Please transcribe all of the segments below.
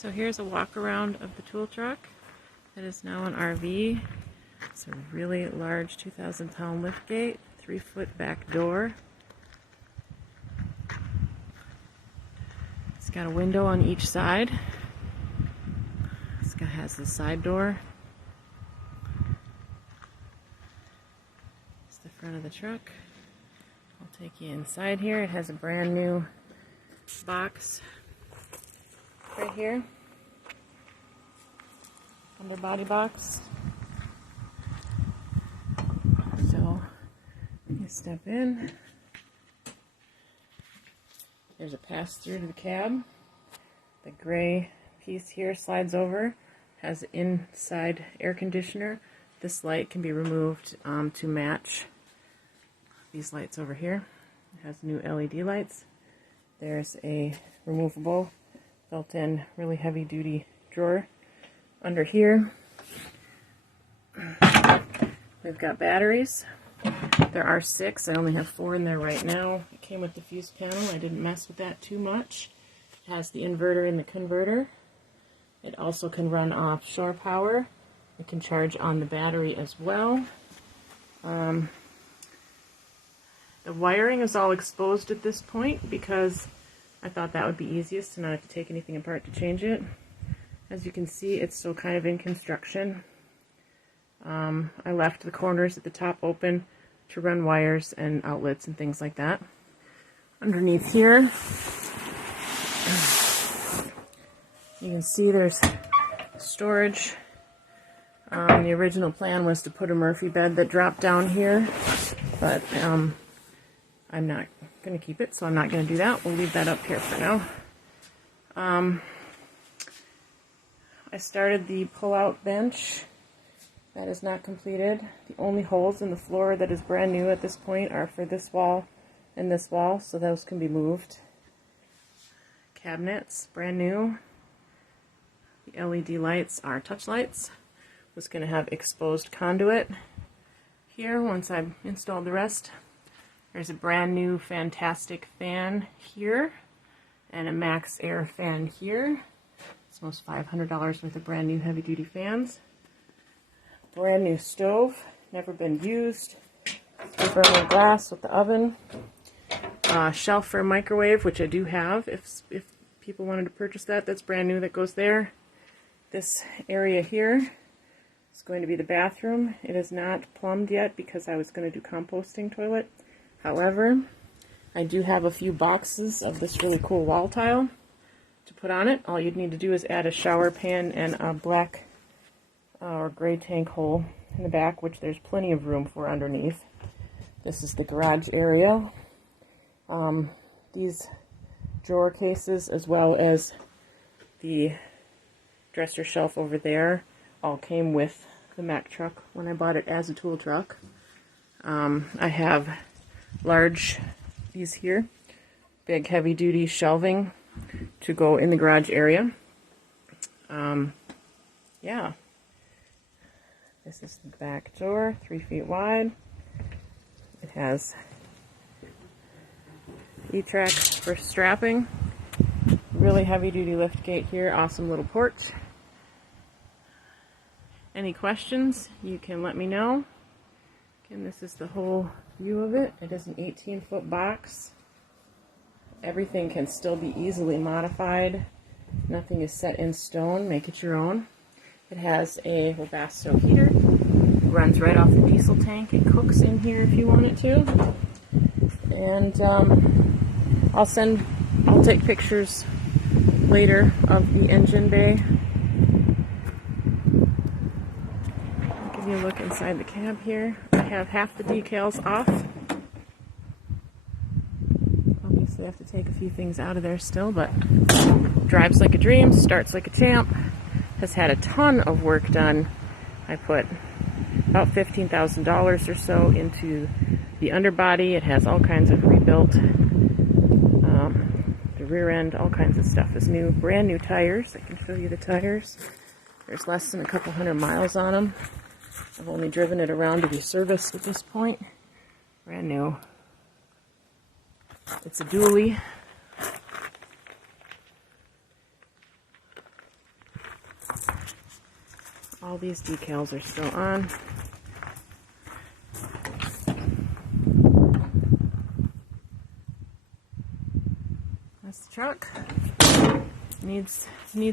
So here's a walk around of the tool truck that is now an RV. It's a really large 2,000-pound lift gate, 3-foot back door. It's got a window on each side. This guy has the side door. It's the front of the truck. I'll take you inside here. It has a brand new box right here. Underbody box. So you step in. There's a pass-through to the cab. The gray piece here slides over, has inside air conditioner. This light can be removed to match these lights over here. It has new LED lights. There's a removable built-in really heavy-duty drawer under here. We've got batteries. There are 6. I only have 4 in there right now. It came with the fuse panel. I didn't mess with that too much. It has the inverter and the converter. It also can run off shore power. It can charge on the battery as well. The wiring is all exposed at this point because I thought that would be easiest to not have to take anything apart to change it. As you can see, it's still kind of in construction. I left the corners at the top open to run wires and outlets and things like that. Underneath here, you can see there's storage. The original plan was to put a Murphy bed that dropped down here, but I'm not going to keep it, so I'm not going to do that. We'll leave that up here for now. I started the pull-out bench. That is not completed. The only holes in the floor that is brand new at this point are for this wall and this wall, so those can be moved. Cabinets, brand new. The LED lights are touch lights. Was going to have exposed conduit here once I've installed the rest. There's a brand new fantastic fan here and a Max Air fan here. It's almost $500 worth of brand new heavy duty fans. Brand new stove, never been used. Burning glass with the oven. Shelf for a microwave, which I do have if people wanted to purchase that. That's brand new, that goes there. This area here is going to be the bathroom. It is not plumbed yet because I was going to do composting toilet. However, I do have a few boxes of this really cool wall tile to put on it. All you'd need to do is add a shower pan and a black or gray tank hole in the back, which there's plenty of room for underneath. This is the garage area. These drawer cases, as well as the dresser shelf over there, all came with the Mack truck when I bought it as a tool truck. I have these here, big heavy duty shelving to go in the garage area. Yeah. This is the back door, 3 feet wide. It has E-track for strapping. Really heavy duty lift gate here, awesome little porch. Any questions, you can let me know. Again, this is the whole view of it. It is an 18-foot box. Everything can still be easily modified. Nothing is set in stone. Make it your own. It has a Webasto heater. It runs right off the diesel tank. It cooks in here if you want it to. And I'll take pictures later of the engine bay. I'll give you a look inside the cab here. I have half the decals off. Obviously I have to take a few things out of there still, but drives like a dream, starts like a champ. Has had a ton of work done. I put about $15,000 or so into the underbody. It has all kinds of rebuilt, the rear end, all kinds of stuff is new. Brand new tires. I can show you the tires. There's less than a couple hundred miles on them. I've only driven it around to be serviced at this point. Brand new. It's a dually. All these decals are still on. That's the truck. Needs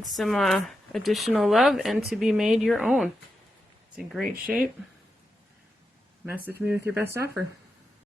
some additional love and to be made your own. It's in great shape. Message me with your best offer.